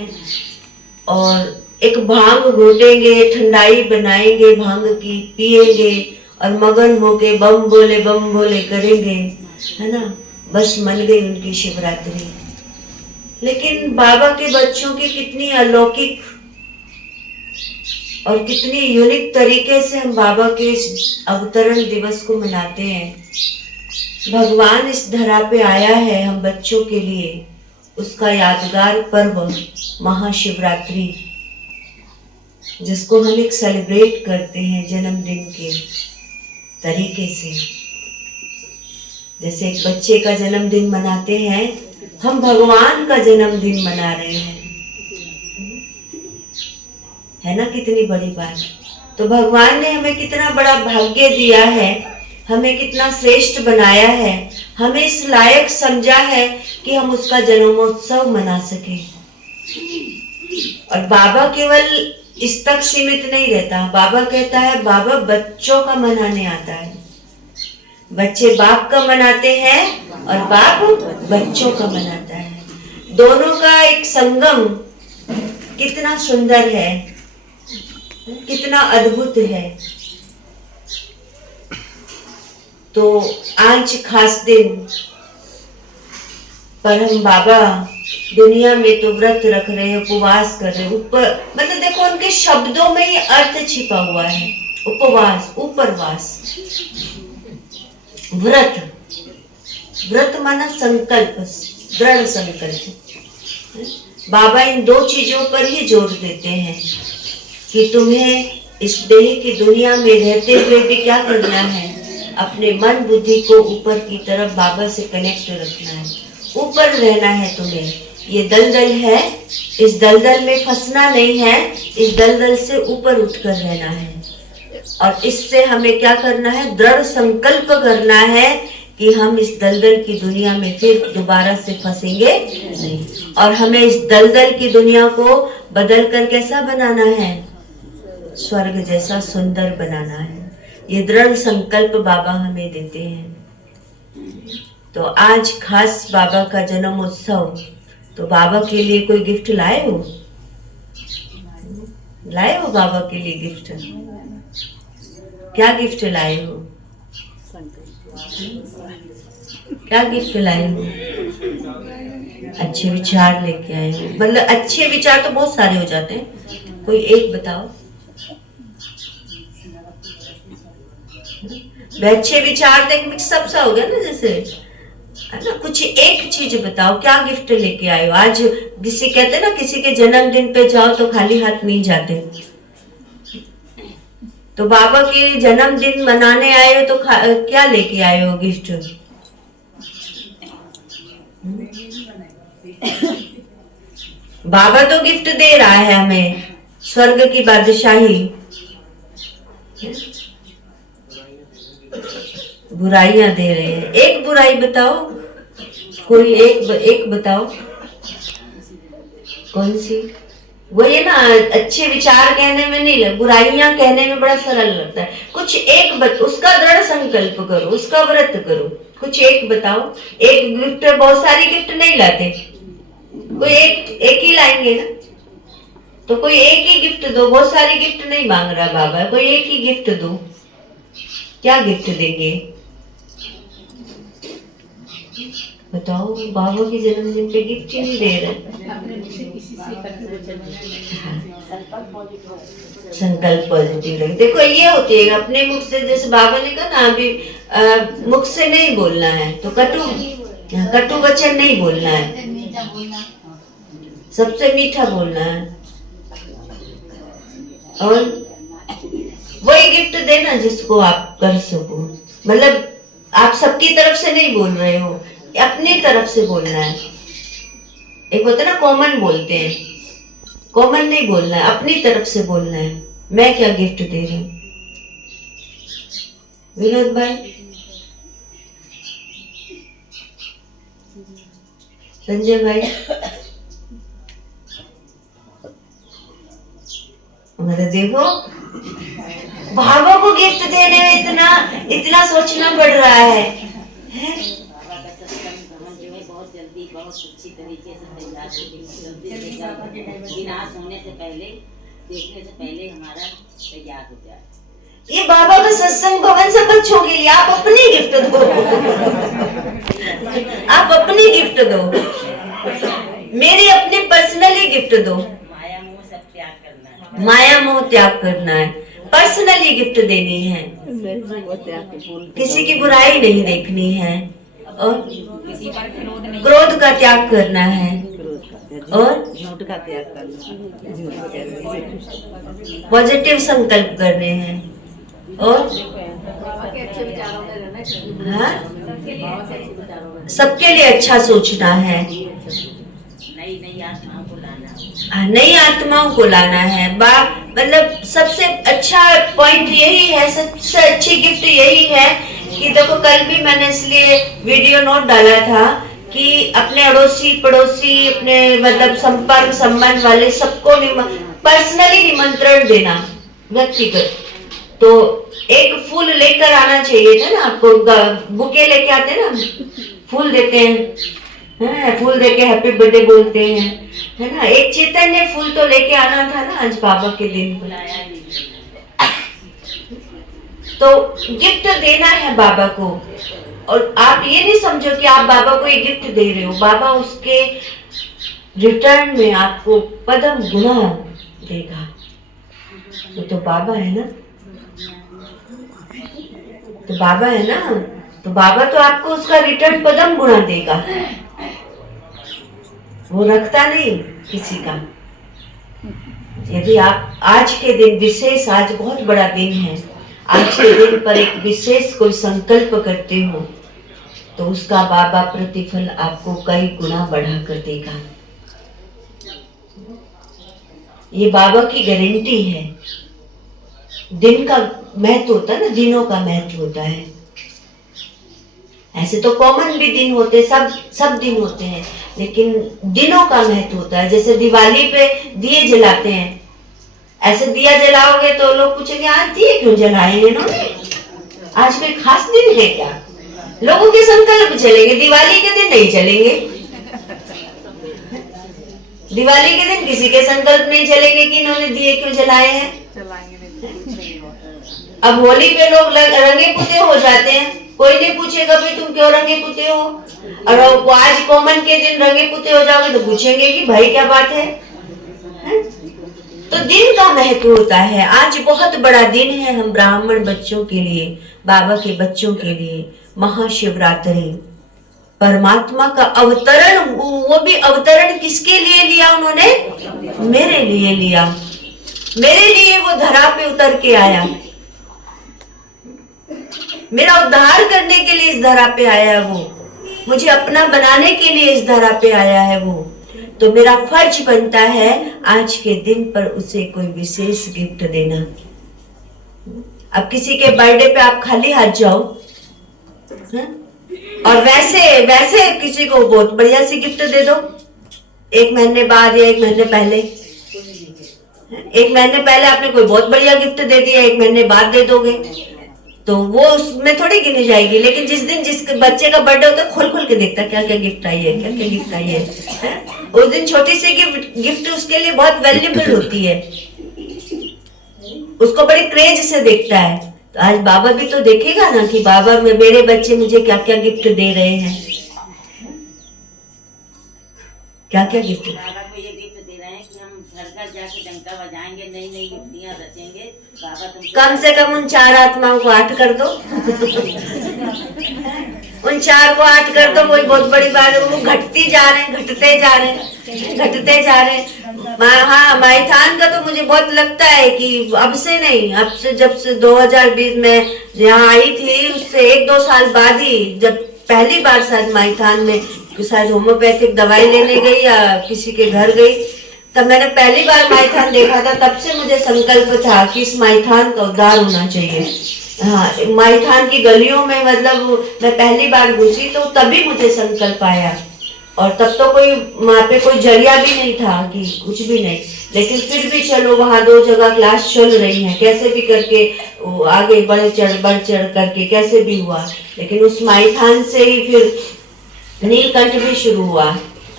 हैं और एक भांग घोटेंगे, ठंडाई बनाएंगे, भांग की पिएंगे और मगन होके बम बोले करेंगे, है ना। बस मन गई उनकी शिवरात्रि। लेकिन बाबा के बच्चों की कितनी अलौकिक और कितनी यूनिक तरीके से हम बाबा के इस अवतरण दिवस को मनाते हैं। भगवान इस धरा पे आया है हम बच्चों के लिए, उसका यादगार पर्व महाशिवरात्रि, जिसको हम एक सेलिब्रेट करते हैं जन्मदिन के तरीके से। जैसे एक बच्चे का जन्मदिन मनाते हैं, हम भगवान का जन्मदिन मना रहे हैं, है ना। कितनी बड़ी बात। तो भगवान ने हमें कितना बड़ा भाग्य दिया है, हमें कितना श्रेष्ठ बनाया है, हमें इस लायक समझा है कि हम उसका जन्मोत्सव मना सके। और बाबा केवल इस तक सीमित नहीं रहता। बाबा कहता है, बाबा बच्चों का मनाने आता है। बच्चे बाप का मनाते हैं और बाप बच्चों का मनाता है। दोनों का एक संगम कितना सुंदर है, कितना अद्भुत है। तो आज खास दिन पर हम बाबा दुनिया में तो व्रत रख रहे हैं, उपवास कर रहे हैं। ऊपर मतलब देखो उनके शब्दों में ही अर्थ छिपा हुआ है। उपवास, उपरवास, व्रत। व्रत माना संकल्प, दृढ़ संकल्प। बाबा इन दो चीजों पर ही जोर देते हैं कि तुम्हें इस देह की दुनिया में रहते हुए भी क्या करना है, अपने मन बुद्धि को ऊपर की तरफ बाबा से कनेक्ट रखना है, ऊपर रहना है तुम्हें। ये दलदल है, इस दलदल में फंसना नहीं है, इस दलदल से ऊपर उठकर रहना है। और इससे हमें क्या करना है, दृढ़ संकल्प करना है कि हम इस दलदल की दुनिया में फिर दोबारा से फंसेंगे नहीं। और हमें इस दलदल की दुनिया को बदल कर कैसा बनाना है, स्वर्ग जैसा सुंदर बनाना है। ये दृढ़ संकल्प बाबा हमें देते हैं। तो आज खास बाबा का जन्मोत्सव, तो बाबा के लिए कोई गिफ्ट लाए हो? लाए हो बाबा के लिए गिफ्ट? क्या गिफ्ट लाए हो? क्या गिफ्ट लाए हो? अच्छे विचार लेके आए हो। मतलब अच्छे विचार तो बहुत सारे हो जाते हैं, कोई एक बताओ। अच्छे विचार तो एक मिक्सअप सा हो गया ना, जैसे, है ना। कुछ एक चीज बताओ, क्या गिफ्ट लेके आए हो आज? किसी कहते ना, किसी के जन्मदिन पे जाओ तो खाली हाथ नहीं जाते। तो बाबा के जन्मदिन मनाने आए हो तो क्या लेके आए हो गिफ्ट? बाबा तो गिफ्ट दे रहा है हमें, स्वर्ग की बादशाही। बुराइयां दे रहे हैं। एक बुराई बताओ, कोई एक बताओ, कौन सी? वो ये ना, अच्छे विचार कहने में नहीं लग, बुराइयां कहने में बड़ा सरल लगता है। कुछ एक उसका दृढ़ संकल्प करो, उसका व्रत करो। कुछ एक बताओ। एक गिफ्ट, बहुत सारी गिफ्ट नहीं लाते, कोई एक ही लाएंगे ना। तो कोई एक ही गिफ्ट दो, बहुत सारी गिफ्ट नहीं मांग रहा बाबा, कोई एक ही गिफ्ट दो। क्या गिफ्ट देंगे बताओ? बाबा के जन्मदिन पे गिफ्ट ही नहीं दे रहे। संकल्प पॉजिटिव लगे। देखो ये होती है अपने मुख से, जैसे बाबा ने कहा ना अभी, मुख से नहीं बोलना है, तो कटु वचन नहीं बोलना है, सबसे मीठा बोलना है। और वही गिफ्ट देना जिसको आप कर सको। मतलब आप सबकी तरफ से नहीं बोल रहे हो, अपनी तरफ से बोलना है। एक होता है ना, कॉमन बोलते हैं, कॉमन नहीं बोलना है, अपनी तरफ से बोलना है। मैं क्या गिफ्ट दे रही हूँ? विनोद भाई, संजय भाई, मतलब देखो बाबा को गिफ्ट देने में इतना सोचना पड़ रहा है। बहुत अच्छी तरीके से तैयार होगी, बिना सोने से पहले, देखने से पहले हमारा तैयार हो जाए। ये बाबा का सत्संग भवन सब बच्चों के लिए, आप अपनी गिफ्ट दो। आप अपनी गिफ्ट दो, मेरी अपनी पर्सनली गिफ्ट दो। माया मोह सब त्याग करना है, माया मोह त्याग करना है, पर्सनली गिफ्ट देनी है, किसी की बुराई नहीं देखनी है, और किसी पर क्रोध का त्याग करना है, और झूठ का त्याग करना, पॉजिटिव संकल्प करने हैं, और हाँ, सबके लिए अच्छा सोचना है, नई नई आत्माओं को लाना, नई आत्माओं को लाना है। मतलब सबसे अच्छा पॉइंट यही है, सबसे अच्छी गिफ्ट यही है कि देखो, कल भी मैंने इसलिए वीडियो नोट डाला था कि अपने अड़ोसी पड़ोसी, अपने मतलब संपर्क संबंध वाले सबको पर्सनली निमंत्रण देना, व्यक्तिगत। तो एक फूल लेकर आना चाहिए था ना आपको, बुके लेके आते ना, फूल देते हैं, फूल देके हैप्पी बर्थडे बोलते हैं, है ना। एक चैतन्य फूल तो लेके आना था ना आज बाबा के दिन। बुलाया नहीं। तो गिफ्ट देना है बाबा को, और आप ये नहीं समझो कि आप बाबा को ये गिफ्ट दे रहे हो, बाबा उसके रिटर्न में आपको पदम गुना देगा। तो बाबा है ना, तो बाबा है ना, तो बाबा तो आपको उसका रिटर्न पदम गुना देगा, वो रखता नहीं किसी का। यदि आप आज के दिन विशेष, आज बहुत बड़ा दिन है, आज के दिन पर एक विशेष कोई संकल्प करते हो तो उसका बाबा प्रतिफल आपको कई गुना बढ़ा कर देगा। ये बाबा की गारंटी है। दिन का महत्व होता है ना, दिनों का महत्व होता है। ऐसे तो कॉमन भी दिन होते, सब दिन होते हैं, लेकिन दिनों का महत्व होता है। जैसे दिवाली पे दिए जलाते हैं, ऐसे दिया जलाओगे तो लोग पूछेंगे आज दिए क्यों जलाए इन्होंने, आज कोई खास दिन है क्या? लोगों के संकल्प चलेंगे, दिवाली के दिन नहीं चलेंगे। दिवाली के दिन किसी के संकल्प नहीं चलेंगे कि इन्होंने दिए क्यों जलाए हैं। अब होली पे लोग रंगे पुते हो जाते हैं, कोई नहीं पूछेगा भाई तुम क्यों रंगे पुते हो, और आज कॉमन के दिन रंगे पुते हो जाओगे तो पूछेंगे कि भाई क्या बात है? तो दिन का महत्व होता है। आज बहुत बड़ा दिन है हम ब्राह्मण बच्चों के लिए, बाबा के बच्चों के लिए, महाशिवरात्रि, परमात्मा का अवतरण। वो भी अवतरण किसके लिए लिया उन्होंने? मेरे लिए लिया, मेरे लिए वो धरा पे उतर के आया, मेरा उद्धार करने के लिए इस धरा पे आया वो, मुझे अपना बनाने के लिए इस धरा पे आया है वो। तो मेरा फर्ज बनता है आज के दिन पर उसे कोई विशेष गिफ्ट देना। अब किसी के बर्थडे पे आप खाली हाथ जाओ, है? और वैसे किसी को बहुत बढ़िया सी गिफ्ट दे दो, एक महीने बाद या एक महीने पहले। एक महीने पहले आपने कोई बहुत बढ़िया गिफ्ट दे दिया, एक महीने बाद दे दोगे तो वो उसमें थोड़ी गिनी जाएगी। लेकिन जिस दिन जिस बच्चे का बर्थडे होता है, खोल खोल के देखता है क्या क्या गिफ्ट आई है, क्या क्या गिफ्ट आई है। उस दिन छोटी सी गिफ्ट उसके लिए बहुत वैल्यूबल होती है, उसको बड़े क्रेज से देखता है। तो आज बाबा भी तो देखेगा ना कि बाबा मेरे बच्चे मुझे क्या क्या गिफ्ट दे रहे हैं, क्या क्या गिफ्ट। बाबा को ये गिफ्ट दे रहे हैं कि हम घर घर जाके डंका बजाएंगे, नई नई युक्तियां रचेंगे। बाबा तुमको कम से कम उन 4 आत्माओं को 8 कर दो। उन 4 को 8 कर दो, कोई बहुत बड़ी बात है। वो घटती जा रहे हैं, घटते जा रहे हैं, घटते जा रहे हैं। हाँ, माइथान का तो मुझे बहुत लगता है कि अब से नहीं, अब से जब से 2020 में यहाँ आई थी, उससे 1-2 साल बाद ही, जब पहली बार शायद माइथान में शायद होम्योपैथिक दवाई लेने गई या किसी के घर गई, तब मैंने पहली बार माइथान देखा था। तब से मुझे संकल्प था कि इस माइथान का उद्धार होना चाहिए। हाँ, माइथान की गलियों में मतलब मैं पहली बार घुसी तो तभी मुझे संकल्प आया, और तब तो कोई वहाँ पे कोई जरिया भी नहीं था कि कुछ भी नहीं, लेकिन फिर भी चलो वहाँ 2 जगह क्लास चल रही है, कैसे भी करके आगे बढ़ चढ़ करके कैसे भी हुआ। लेकिन उस माइथान से ही फिर नीलकंठ भी शुरू हुआ,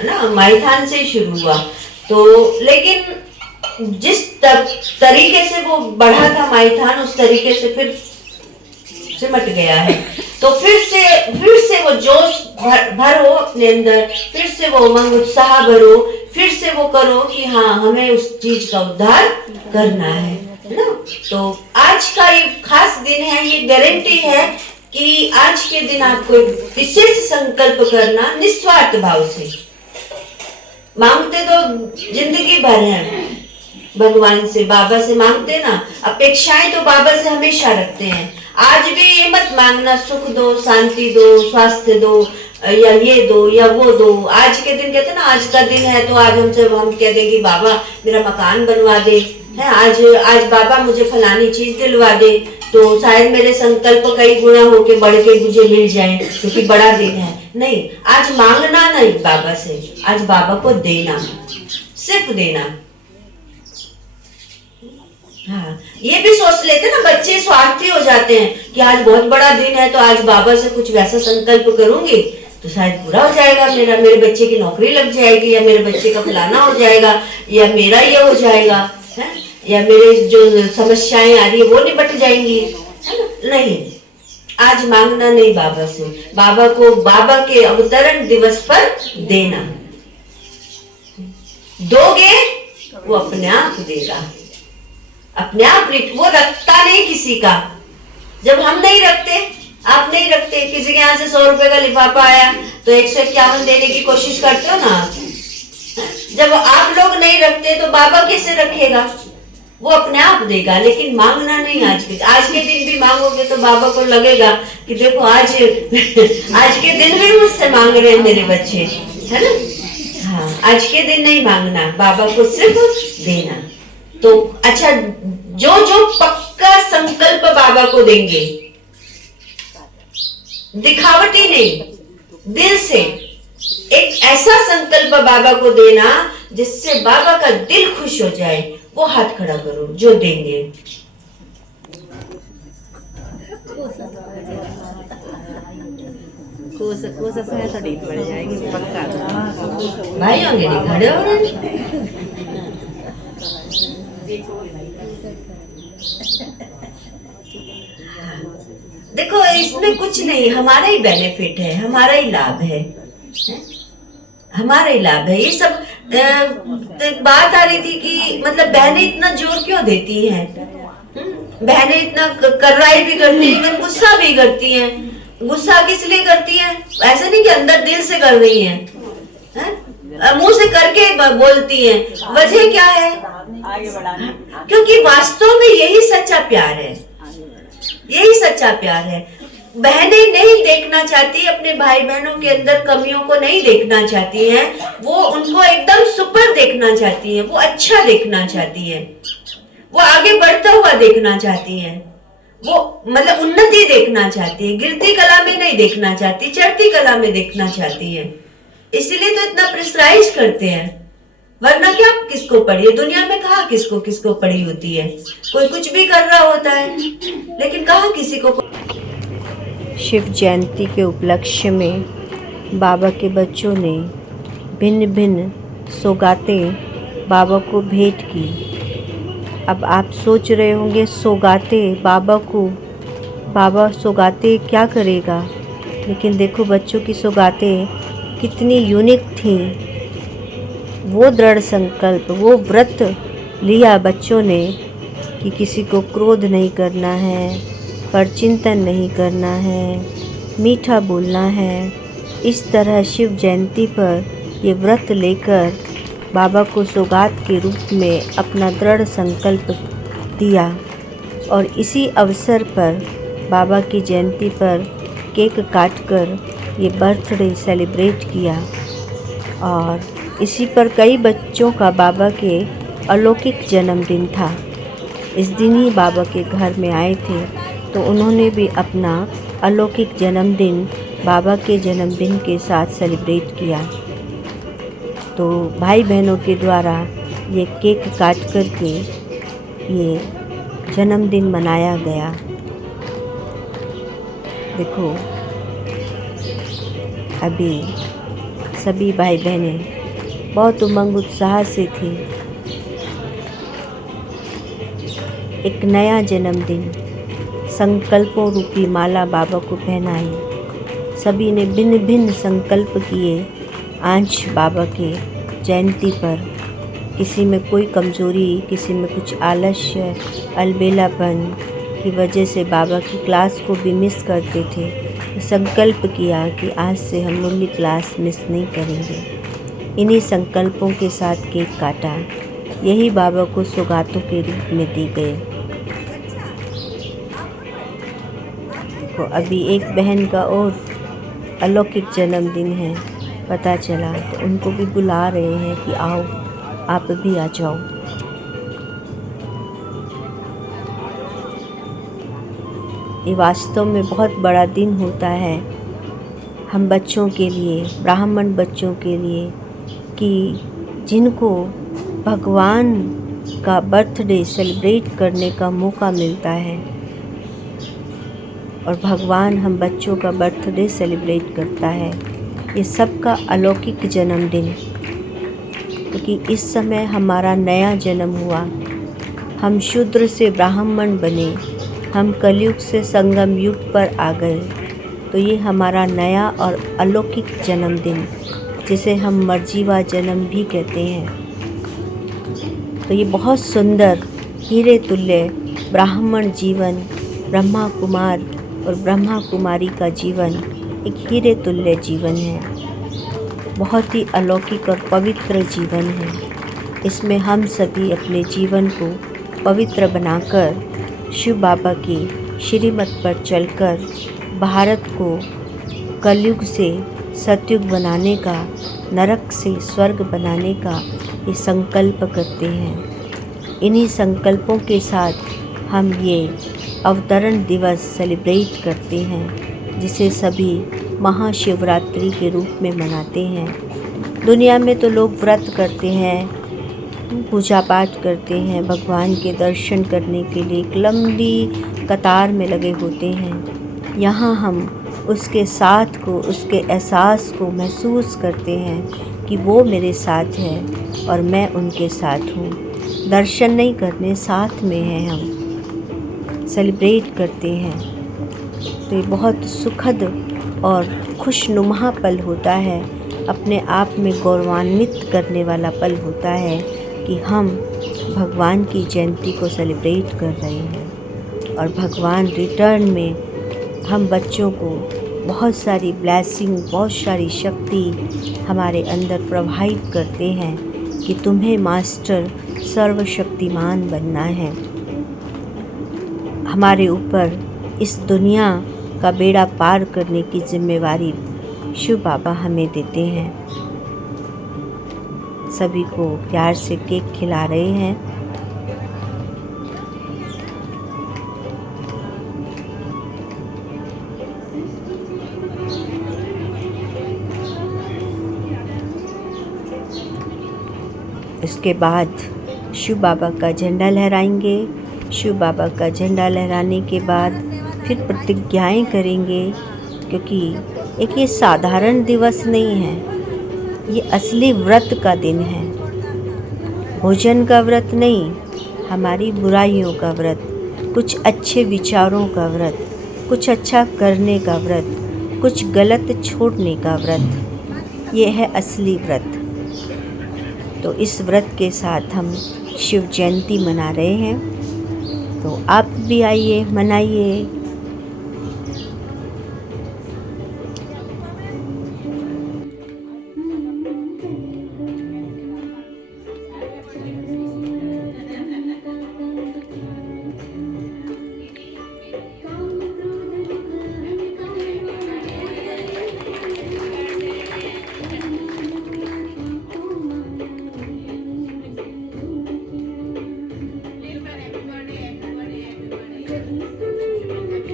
है ना, माइथान से ही शुरू हुआ। तो लेकिन जिस तरीके से वो बढ़ा था माइथान, उस तरीके से फिर सिमट गया है। तो फिर से वो जोश भरो अपने अंदर, फिर से वो उमंग उत्साह भरो, फिर से वो करो कि हाँ हमें उस चीज का उद्धार करना है ना। तो आज का ये खास दिन है, ये गारंटी है कि आज के दिन आपको विशेष संकल्प करना निस्वार्थ भाव से। मांगते तो जिंदगी भर है भगवान से, बाबा से मांगते ना, अपेक्षाएं तो बाबा से हमेशा रखते हैं। आज भी ये मत मांगना सुख दो, शांति दो, स्वास्थ्य दो, या ये दो या वो दो। आज के दिन कहते हैं ना, आज का दिन है तो आज हम कह देंगे बाबा मेरा मकान बनवा दे, है आज बाबा मुझे फलानी चीज दिलवा दे, तो शायद मेरे संकल्प कई गुना होके बढ़ के मुझे मिल जाए, क्योंकि बड़ा दिन है। नहीं, आज मांगना नहीं बाबा से, आज बाबा को देना, सिर्फ देना। हाँ, ये भी सोच लेते ना बच्चे, स्वार्थी हो जाते हैं कि आज बहुत बड़ा दिन है तो आज बाबा से कुछ वैसा संकल्प करूंगी तो शायद पूरा हो जाएगा, मेरे बच्चे की नौकरी लग जाएगी, या मेरे बच्चे का फलाना हो जाएगा, या मेरा ये हो जाएगा, है? या मेरे जो समस्याएं आ रही है वो निपट जाएंगी, है ना। नहीं, आज मांगना नहीं बाबा से, बाबा को बाबा के अवतरण दिवस पर देना। दोगे वो अपने आप देगा, अपने आप। वो रखता नहीं किसी का। जब हम नहीं रखते, आप नहीं रखते, किसी के यहाँ से 100 रुपए का लिफाफा आया तो 151 देने की कोशिश करते हो ना। जब आप लोग नहीं रखते तो बाबा कैसे रखेगा? वो अपने आप देगा। लेकिन मांगना नहीं। आज के दिन भी मांगोगे तो बाबा को लगेगा कि देखो आज के दिन भी मुझसे मांग रहे हैं मेरे बच्चे, है ना। हाँ, आज के दिन नहीं मांगना, बाबा को सिर्फ देना। तो अच्छा, जो पक्का संकल्प बाबा को देंगे, दिखावटी नहीं, दिल से एक ऐसा संकल्प बाबा को देना जिससे बाबा का दिल खुश हो जाए, वो हाथ खड़ा करो जो देंगे। बढ़ जाएगी पक्का। भाई होंगे नहीं खड़े हो रहे। देखो, इसमें कुछ नहीं, हमारा ही बेनिफिट है, हमारा ही लाभ है, हमारा ही लाभ है। ये सब बात आ रही थी कि मतलब बहनें इतना जोर क्यों देती हैं? बहनें इतना कर्राई भी करती हैं, इवन गुस्सा भी करती हैं। गुस्सा किस लिए करती हैं? ऐसा नहीं कि अंदर दिल से कर रही हैं, मुंह से करके बोलती हैं। वजह क्या है? क्योंकि वास्तव में यही सच्चा प्यार है, यही सच्चा प्यार है। बहनें नहीं देखना चाहती, अपने भाई बहनों के अंदर कमियों को नहीं देखना चाहती हैं, वो उनको एकदम सुपर देखना चाहती हैं, वो अच्छा देखना चाहती हैं, वो आगे बढ़ता हुआ देखना चाहती हैं, वो मतलब उन्नति देखना चाहती है, गिरती कला में नहीं देखना चाहती, चढ़ती कला में देखना चाहती है। इसीलिए तो इतना प्रेशराइज करते हैं, वरना क्या किसको पड़ी है दुनिया में? कहाँ किसको किसको पड़ी होती है? कोई कुछ भी कर रहा होता है, लेकिन कहाँ किसी को। शिव जयंती के उपलक्ष्य में बाबा के बच्चों ने भिन्न भिन्न सौगातें बाबा को भेंट की। अब आप सोच रहे होंगे सौगातें बाबा को, बाबा सौगातें क्या करेगा? लेकिन देखो बच्चों की सौगातें कितनी यूनिक थी। वो दृढ़ संकल्प, वो व्रत लिया बच्चों ने कि किसी को क्रोध नहीं करना है, परचिंतन नहीं करना है, मीठा बोलना है। इस तरह शिव जयंती पर ये व्रत लेकर बाबा को सौगात के रूप में अपना दृढ़ संकल्प दिया। और इसी अवसर पर बाबा की जयंती पर केक काटकर ये बर्थडे सेलिब्रेट किया। और इसी पर कई बच्चों का बाबा के अलौकिक जन्मदिन था। इस दिन ही बाबा के घर में आए थे, तो उन्होंने भी अपना अलौकिक जन्मदिन बाबा के जन्मदिन के साथ सेलिब्रेट किया। तो भाई बहनों के द्वारा ये केक काट कर के ये जन्मदिन मनाया गया। देखो, अभी सभी भाई बहनें बहुत उमंग उत्साह से थे। एक नया जन्मदिन संकल्पों रूपी माला बाबा को पहनाई। सभी ने भिन्न भिन्न संकल्प किए आज बाबा के जयंती पर। किसी में कोई कमज़ोरी, किसी में कुछ आलस्य, अलबेलापन की वजह से बाबा की क्लास को भी मिस करते थे। संकल्प किया कि आज से हम मुरली क्लास मिस नहीं करेंगे। इन्हीं संकल्पों के साथ केक काटा। यही बाबा को सौगातों के रूप में दी गए। तो अभी एक बहन का और अलौकिक जन्मदिन है, पता चला, तो उनको भी बुला रहे हैं कि आओ, आप भी आ जाओ। ये वास्तव में बहुत बड़ा दिन होता है हम बच्चों के लिए, ब्राह्मण बच्चों के लिए, कि जिनको भगवान का बर्थडे सेलिब्रेट करने का मौका मिलता है। और भगवान हम बच्चों का बर्थडे सेलिब्रेट करता है। ये सबका अलौकिक जन्मदिन, क्योंकि इस समय हमारा नया जन्म हुआ। हम शूद्र से ब्राह्मण बने, हम कलयुग से संगम युग पर आ गए। तो ये हमारा नया और अलौकिक जन्मदिन, जिसे हम मर्जीवा जन्म भी कहते हैं। तो ये बहुत सुंदर हीरे तुल्य ब्राह्मण जीवन, ब्रह्मा कुमार और ब्रह्मा कुमारी का जीवन एक हीरे तुल्य जीवन है। बहुत ही अलौकिक और पवित्र जीवन है। इसमें हम सभी अपने जीवन को पवित्र बनाकर शिव बाबा की श्रीमत पर चलकर भारत को कलयुग से सतयुग बनाने का, नरक से स्वर्ग बनाने का ये संकल्प करते हैं। इन्हीं संकल्पों के साथ हम ये अवतरण दिवस सेलिब्रेट करते हैं, जिसे सभी महाशिवरात्रि के रूप में मनाते हैं। दुनिया में तो लोग व्रत करते हैं, पूजा पाठ करते हैं, भगवान के दर्शन करने के लिए एक लंबी कतार में लगे होते हैं। यहाँ हम उसके साथ को, उसके एहसास को महसूस करते हैं कि वो मेरे साथ है और मैं उनके साथ हूँ। दर्शन नहीं करने, साथ में हैं, हम सेलिब्रेट करते हैं। तो ये बहुत सुखद और खुशनुमा पल होता है, अपने आप में गौरवान्वित करने वाला पल होता है कि हम भगवान की जयंती को सेलिब्रेट कर रहे हैं। और भगवान रिटर्न में हम बच्चों को बहुत सारी ब्लेसिंग, बहुत सारी शक्ति हमारे अंदर प्रवाहित करते हैं कि तुम्हें मास्टर सर्वशक्तिमान बनना है। हमारे ऊपर इस दुनिया का बेड़ा पार करने की जिम्मेवारी शिव बाबा हमें देते हैं। सभी को प्यार से केक खिला रहे हैं। इसके बाद शिव बाबा का झंडा लहराएंगे। शिव बाबा का झंडा लहराने के बाद फिर प्रतिज्ञाएं करेंगे, क्योंकि एक ये साधारण दिवस नहीं है, ये असली व्रत का दिन है। भोजन का व्रत नहीं, हमारी बुराइयों का व्रत, कुछ अच्छे विचारों का व्रत, कुछ अच्छा करने का व्रत, कुछ गलत छोड़ने का व्रत। ये है असली व्रत। तो इस व्रत के साथ हम शिव जयंती मना रहे हैं। तो आप भी आइए, मनाइए।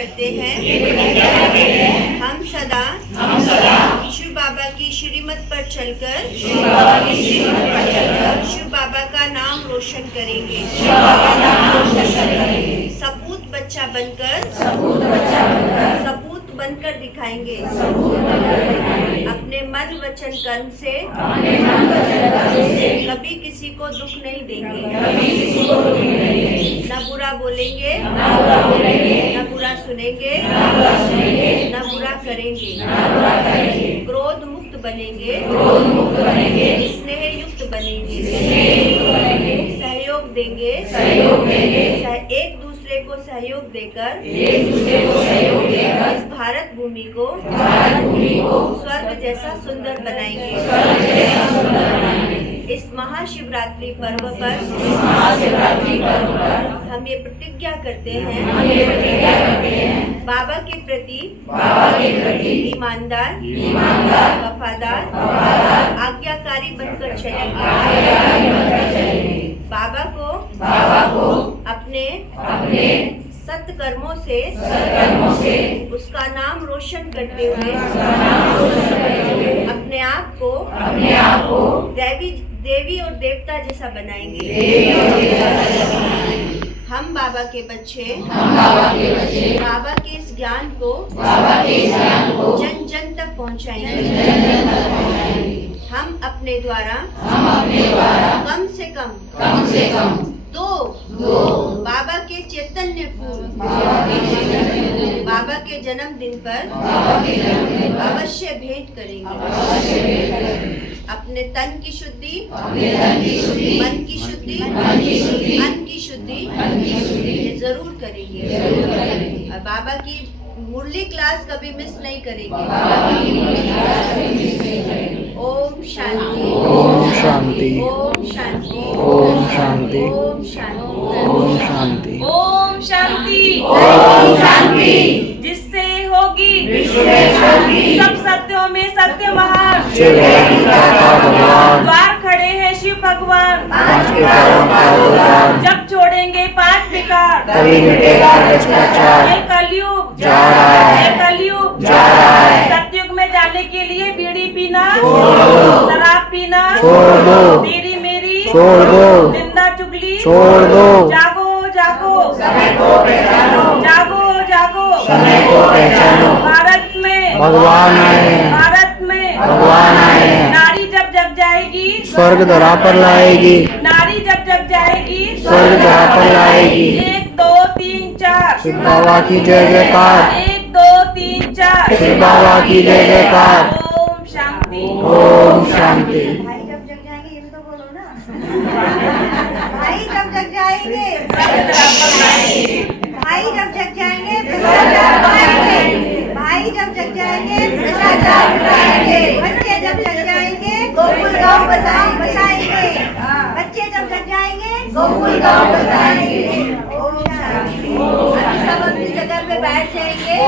करते हैं हम सदा शिव बाबा की श्रीमत पर चलकर शिव बाबा का नाम रोशन करेंगे। सपूत बच्चा बनकर सपूत बनकर दिखाएंगे। अपने मन वचन कर्म से कभी किसी को दुख नहीं देंगे। न बुरा बोलेंगे, न बुरा सुनेंगे, न बुरा करेंगे। क्रोध मुक्त बनेंगे, स्नेह युक्त बनेंगे। सहयोग देंगे, एक दूसरे को सहयोग देकर इस भारत भूमि को स्वर्ग जैसा सुंदर बनाएंगे। इस महाशिवरात्रि पर्व पर हम ये प्रतिज्ञा करते हैं बाबा के प्रति ईमानदार, वफादार, आज्ञाकारी बनकर चलेंगे। बाबा को अपने सत्कर्मों से उसका नाम रोशन करते हुए अपने आप को देवी और देवता जैसा बनाएंगे। हम बाबा के बच्चे बाबा के इस ज्ञान को जन जन तक पहुंचाएंगे। हम अपने द्वारा कम से कम दो बाबा के चैतन्य फूल बाबा के जन्मदिन पर अवश्य भेंट करेंगे। अपने तन की शुद्धि, मन की शुद्धि, अन्न की शुद्धि ये जरूर करेंगे। और बाबा की मुरली क्लास कभी मिस नहीं करेंगे। ओम शांति, ओम शांति, ओम शांति, ओम शांति, ओम शांति, ओम शांति, ओम शांति, ओम शांति। जिससे होगी सब सत्यों में सत्य महान। भगवान द्वार खड़े हैं शिव भगवान। पांच विकारों का उद्धार, जब छोड़ेंगे पांच विकार, कभी मिटेगा भ्रष्टाचार। ये कलयुग जा रहा है, ये कलयुग जा रहा है। सतयुग में जाने के लिए बीड़ी पीना, छोड़ दो, शराब पीना, छोड़ दो, तेरी मेरी छोड़ दो, निंदा चुगली छोड़ दो। जागो जागो समय को पहचानो, जागो जागो। समय को पहचानो। भारत में भगवान आए हैं, भारत में भगवान आए हैं। नारी जब जग जाएगी स्वर्ग धरा पर लाएगी, नारी जब जग जाएगी स्वर्ग धरा पर लाएगी। 1 2 3 4 शिव बाबा की जय जयकार, 1 2 3 4 शिव बाबा की जय जयकार। ओम शांति। ओम शांति। भाई जब जग जाएंगे ये भी तो बोलो ना। भाई जब जग जाएंगे, भाई जब जग जाएंगे भ्रष्टाचार पाएंगे। भाई जब जग जाएंगे भ्रष्टाचार पाएंगे। बच्चे जब जग जाएंगे गोकुल गांव बसाएंगे। बच्चे जब जग जाएंगे गोकुल गांव बसाएंगे। ओम शांति। सब अपनी जगह पे बैठ जाएंगे।